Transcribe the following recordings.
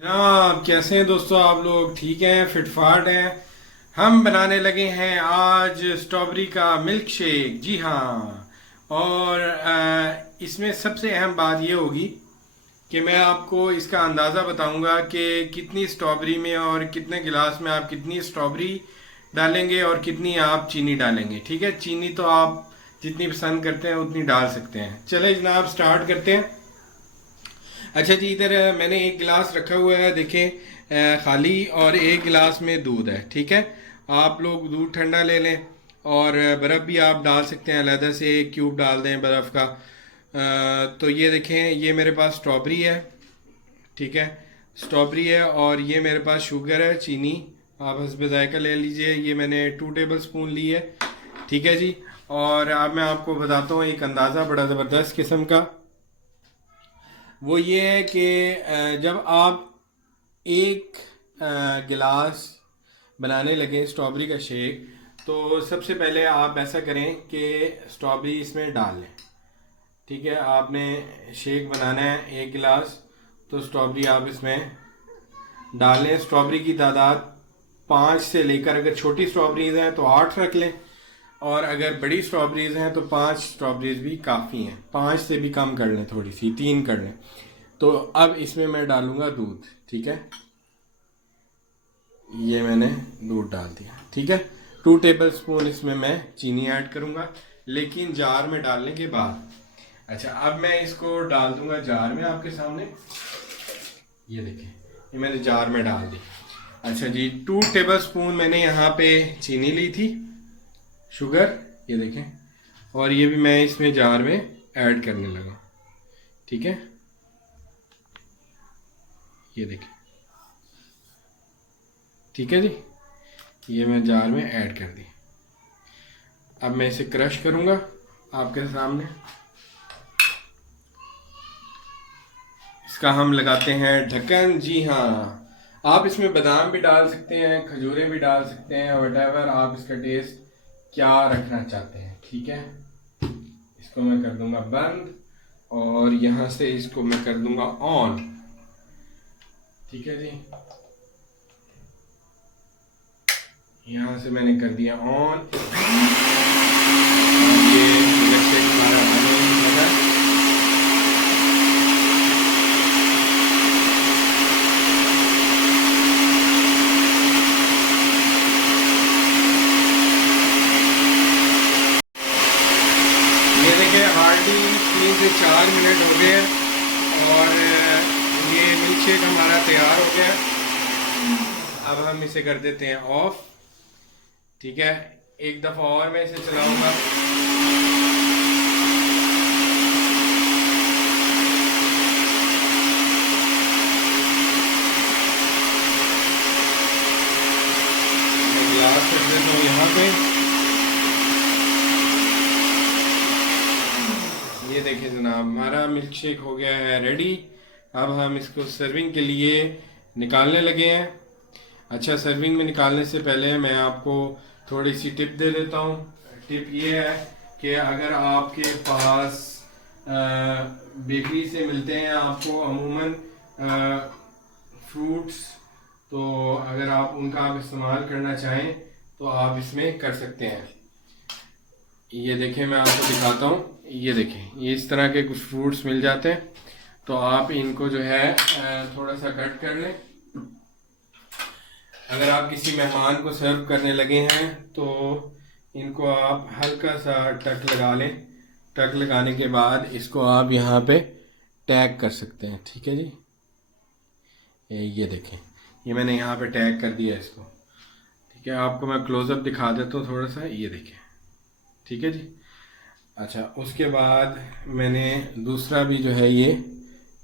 जनाब कैसे हैं दोस्तों। आप लोग ठीक हैं, फिटफाट हैं। हम बनाने लगे हैं आज स्ट्रॉबेरी का मिल्क शेक। जी हाँ। और इसमें सबसे अहम बात ये होगी कि मैं आपको इसका अंदाज़ा बताऊंगा कि कितनी स्ट्रॉबेरी में और कितने गिलास में आप कितनी स्ट्रॉबेरी डालेंगे और कितनी आप चीनी डालेंगे। ठीक है, चीनी तो आप जितनी पसंद करते हैं उतनी डाल सकते हैं। चले जनाब, स्टार्ट करते हैं। अच्छा जी, इधर मैंने एक गिलास रखा हुआ है, देखें, खाली, और एक गिलास में दूध है। ठीक है, आप लोग दूध ठंडा ले लें और बर्फ़ भी आप डाल सकते हैं, अलहदा से एक क्यूब डाल दें बर्फ़ का। तो ये देखें, ये मेरे पास स्ट्रॉबेरी है। ठीक है, स्ट्रॉबेरी है और ये मेरे पास शुगर है, चीनी आप हस्ब ज़ायक़ा ले लीजिए। ये मैंने 2 टेबल स्पून ली है। ठीक है जी। और अब मैं आपको बताता हूँ एक अंदाज़ा बड़ा ज़बरदस्त किस्म का। वो ये है कि जब आप एक गिलास बनाने लगे स्ट्रॉबेरी का शेक, तो सबसे पहले आप ऐसा करें कि स्ट्रॉबेरी इसमें डाल लें। ठीक है, आपने शेक बनाना है 1 गिलास, तो स्ट्रॉबेरी आप इसमें डाल लें। स्ट्रॉबेरी की तादाद 5 से लेकर, अगर छोटी स्ट्रॉबेरीज हैं तो 8 रख लें, और अगर बड़ी स्ट्रॉबेरीज हैं तो 5 स्ट्रॉबेरीज भी काफ़ी हैं। 5 से भी कम कर लें, थोड़ी सी 3 कर लें। तो अब इसमें मैं डालूंगा दूध। ठीक है, ये मैंने दूध डाल दिया। ठीक है, 2 टेबल स्पून इसमें मैं चीनी ऐड करूंगा, लेकिन जार में डालने के बाद। अच्छा, अब मैं इसको डाल दूंगा जार में आपके सामने। ये देखें, ये मैंने जार में डाल दी। अच्छा जी, 2 टेबल स्पून मैंने यहाँ पे चीनी ली थी, शुगर, ये देखें, और ये भी मैं इसमें जार में ऐड करने लगा। ठीक है, ये देखें। ठीक है जी, ये मैं जार में ऐड कर दी। अब मैं इसे क्रश करूंगा आपके सामने। इसका हम लगाते हैं ढक्कन। जी हाँ, आप इसमें बादाम भी डाल सकते हैं, खजूरें भी डाल सकते हैं, वटेवर आप इसका टेस्ट क्या रखना चाहते हैं। ठीक है, इसको मैं कर दूंगा बंद और यहाँ से इसको मैं कर दूंगा ऑन। ठीक है जी, यहाँ से मैंने कर दिया ऑन। ये इलेक्ट्रिक हमारा बंद लगा। ये देखिए, हार्डली 3 से 4 मिनट हो गए और ये मिल्क शेक हमारा तैयार हो गया। अब हम इसे कर देते हैं ऑफ। ठीक है, एक दफ़ा और मैं इसे चलाऊंगा। मैं गिलास रख देता हूँ यहाँ पे। ये देखिए जनाब, हमारा मिल्क शेक हो गया है रेडी। अब हम इसको सर्विंग के लिए निकालने लगे हैं। अच्छा, सर्विंग में निकालने से पहले मैं आपको थोड़ी सी टिप दे देता हूँ। टिप ये है कि अगर आपके पास बेकरी से मिलते हैं आपको अमूमन फ्रूट्स, तो अगर आप उनका आप इस्तेमाल करना चाहें तो आप इसमें कर सकते हैं। ये देखें, मैं आपको दिखाता हूँ। ये देखें, ये इस तरह के कुछ फ्रूट्स मिल जाते हैं, तो आप इनको जो है थोड़ा सा कट कर लें। अगर आप किसी मेहमान को सर्व करने लगे हैं तो इनको आप हल्का सा टक लगा लें। टक लगाने के बाद इसको आप यहाँ पे टैग कर सकते हैं। ठीक है जी, ये देखें, ये मैंने यहाँ पे टैग कर दिया इसको। ठीक है, आपको मैं क्लोज़अप दिखा देता हूँ थोड़ा सा। ये देखें, ठीक है जी। अच्छा, उसके बाद मैंने दूसरा भी जो है ये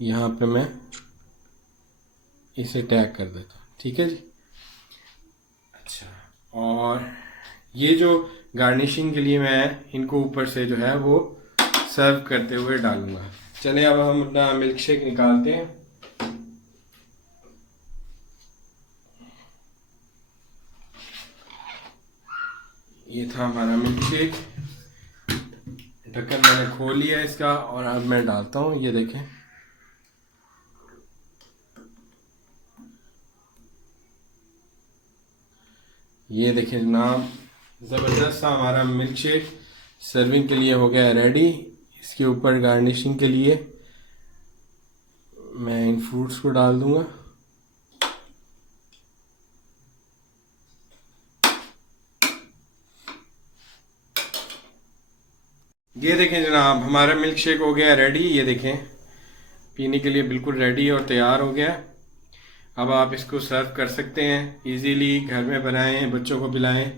यहाँ पे मैं इसे टैग कर देता हूँ। ठीक है जी। अच्छा, और ये जो गार्निशिंग के लिए मैं इनको ऊपर से जो है वो सर्व करते हुए डालूंगा। चलिए, अब हम अपना मिल्क शेक निकालते हैं। ये था हमारा मिल्क शेक। ढक्कन मैंने खोल लिया इसका और अब मैं डालता हूँ। ये देखें, ये देखिए जनाब, ज़बरदस्त सा हमारा मिल्क शेक सर्विंग के लिए हो गया है रेडी। इसके ऊपर गार्निशिंग के लिए मैं इन फ्रूट्स को डाल दूंगा। ये देखें जनाब, हमारा मिल्क शेक हो गया रेडी। ये देखें, पीने के लिए बिल्कुल रेडी और तैयार हो गया। अब आप इसको सर्व कर सकते हैं इजीली, घर में बनाएं, बच्चों को पिलाएं।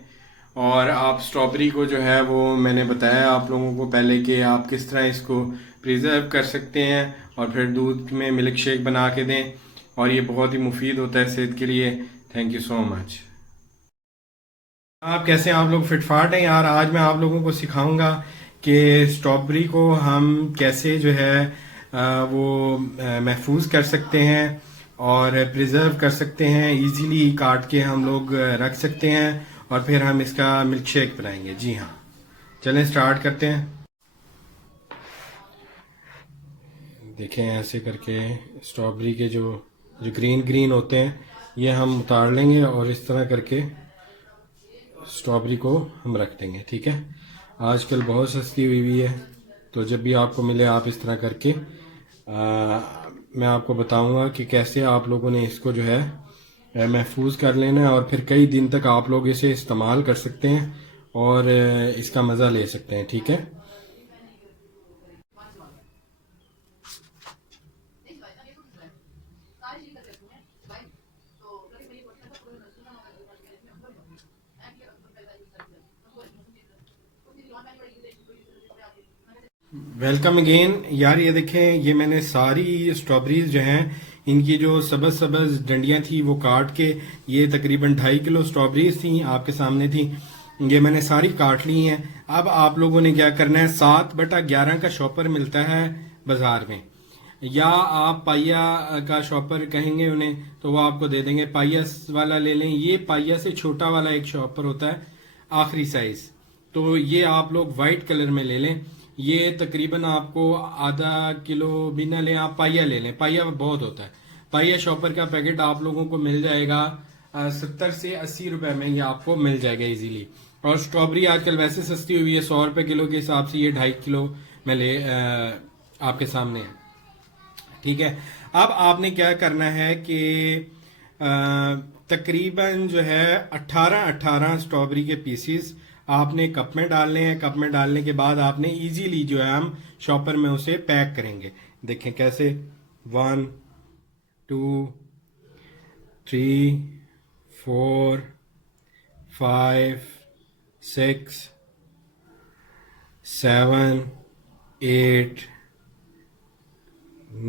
और आप स्ट्रॉबेरी को जो है वो मैंने बताया आप लोगों को पहले कि आप किस तरह इसको प्रिजर्व कर सकते हैं और फिर दूध में मिल्क शेक बना के दें, और ये बहुत ही मुफीद होता है सेहत के लिए। Thank you so much. आप कैसे हैं? आप लोग फिटफाट हैं यार। आज मैं आप लोगों को सिखाऊंगा कि स्ट्रॉबेरी को हम कैसे जो है वो महफूज कर सकते हैं और प्रिजर्व कर सकते हैं। इजीली काट के हम लोग रख सकते हैं और फिर हम इसका मिल्क शेक बनाएंगे। जी हाँ, चलें स्टार्ट करते हैं। देखें, ऐसे करके स्ट्रॉबेरी के जो जो ग्रीन ग्रीन होते हैं ये हम उतार लेंगे और इस तरह करके स्ट्रॉबेरी को हम रख देंगे। ठीक है, आजकल बहुत सस्ती हुई है, तो जब भी आपको मिले आप इस तरह करके मैं आपको बताऊंगा कि कैसे आप लोगों ने इसको जो है महफूज कर लेना है और फिर कई दिन तक आप लोग इसे इस्तेमाल कर सकते हैं और इसका मज़ा ले सकते हैं। ठीक है, वेलकम अगेन यार। ये देखें, ये मैंने सारी स्ट्रॉबेरीज जो हैं इनकी जो सबज सबज डंडियां थी वो काट के, ये तकरीबन 2.5 किलो स्ट्रॉबेरीज थी, आपके सामने थी, ये मैंने सारी काट ली हैं। अब आप लोगों ने क्या करना है, 7/11 का शॉपर मिलता है बाजार में, या आप पाइया का शॉपर कहेंगे उन्हें तो वो आपको दे देंगे। पाइया वाला ले लें, ये पाइया से छोटा वाला एक शॉपर होता है, आखिरी साइज, तो ये आप लोग वाइट कलर में ले लें। ये तकरीबन आपको आधा किलो भी ना लें, आप पाइया ले लें, पाइया बहुत होता है। पाइया शॉपर का पैकेट आप लोगों को मिल जाएगा 70 से 80 रुपए में, ये आपको मिल जाएगा इजीली। और स्ट्रॉबेरी आजकल वैसे सस्ती हुई है, 100 रुपए किलो के हिसाब से ये 2.5 किलो में ले आपके सामने है। ठीक है, अब आपने क्या करना है कि तकरीबन जो है 18 स्ट्रॉबेरी के पीसीस आपने कप में डालने हैं। कप में डालने के बाद आपने इजीली जो है हम शॉपर में उसे पैक करेंगे। देखें कैसे, 1 2 3 4 5 6 7 8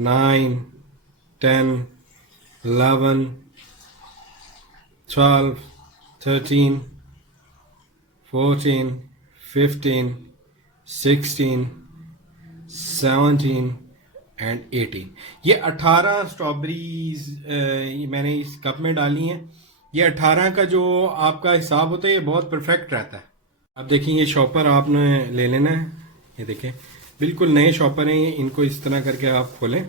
9 10 11 12 13 14 15 16 17 एंड 18। ये 18 स्ट्रॉबेरीज मैंने इस कप में डाली हैं। ये 18 का जो आपका हिसाब होता है ये बहुत परफेक्ट रहता है। अब देखिए, ये शॉपर आपने ले लेना है। ये देखें, बिल्कुल नए शॉपर हैं ये, इनको इस तरह करके आप खोलें।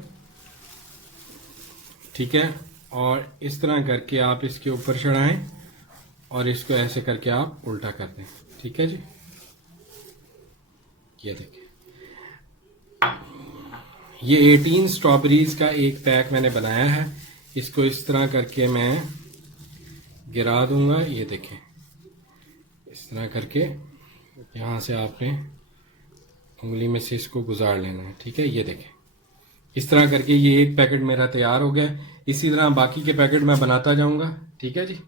ठीक है, और इस तरह करके आप इसके ऊपर चढ़ाएं और इसको ऐसे करके आप उल्टा कर दें। ठीक है जी, ये देखिए, ये 18 स्ट्रॉबेरीज का एक पैक मैंने बनाया है। इसको इस तरह करके मैं गिरा दूंगा। ये देखें, इस तरह करके यहाँ से आपने उंगली में से इसको गुजार लेना है। ठीक है, ये देखें, इस तरह करके ये एक पैकेट मेरा तैयार हो गया। इसी तरह बाकी के पैकेट मैं बनाता जाऊंगा। ठीक है जी,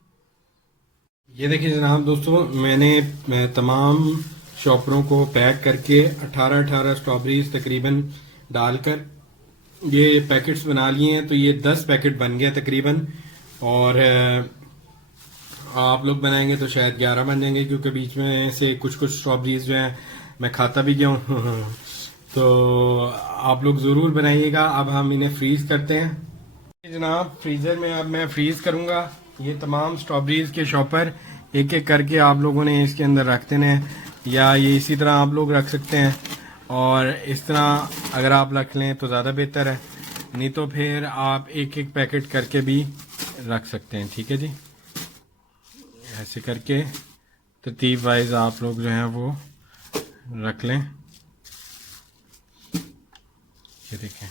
ये देखिए जनाब दोस्तों, मैंने तमाम शॉपरों को पैक करके 18 स्ट्रॉबेरीज तकरीबन डालकर ये पैकेट्स बना लिए हैं। तो ये 10 पैकेट बन गए तकरीबन, और आप लोग बनाएंगे तो शायद 11 बन जाएंगे, क्योंकि बीच में से कुछ कुछ स्ट्रॉबेरीज जो हैं मैं खाता भी गया हूँ तो आप लोग ज़रूर बनाइएगा। अब हम इन्हें फ्रीज़ करते हैं जनाब, फ्रीज़र में अब मैं फ्रीज़ करूँगा। ये तमाम स्ट्रॉबेरीज के शॉपर एक एक करके आप लोगों ने इसके अंदर रख देने हैं, या ये इसी तरह आप लोग रख सकते हैं, और इस तरह अगर आप रख लें तो ज़्यादा बेहतर है, नहीं तो फिर आप एक एक पैकेट करके भी रख सकते हैं। ठीक है जी, ऐसे करके तरतीब वाइज आप लोग जो हैं वो रख लें। ये देखें,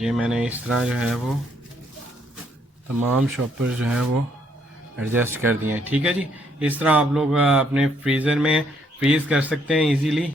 ये मैंने इस तरह जो है वो तमाम शॉपर जो है वो एडजस्ट कर दिए हैं। ठीक है जी, इस तरह आप लोग अपने फ्रीज़र में फ्रीज़ कर सकते हैं इजीली।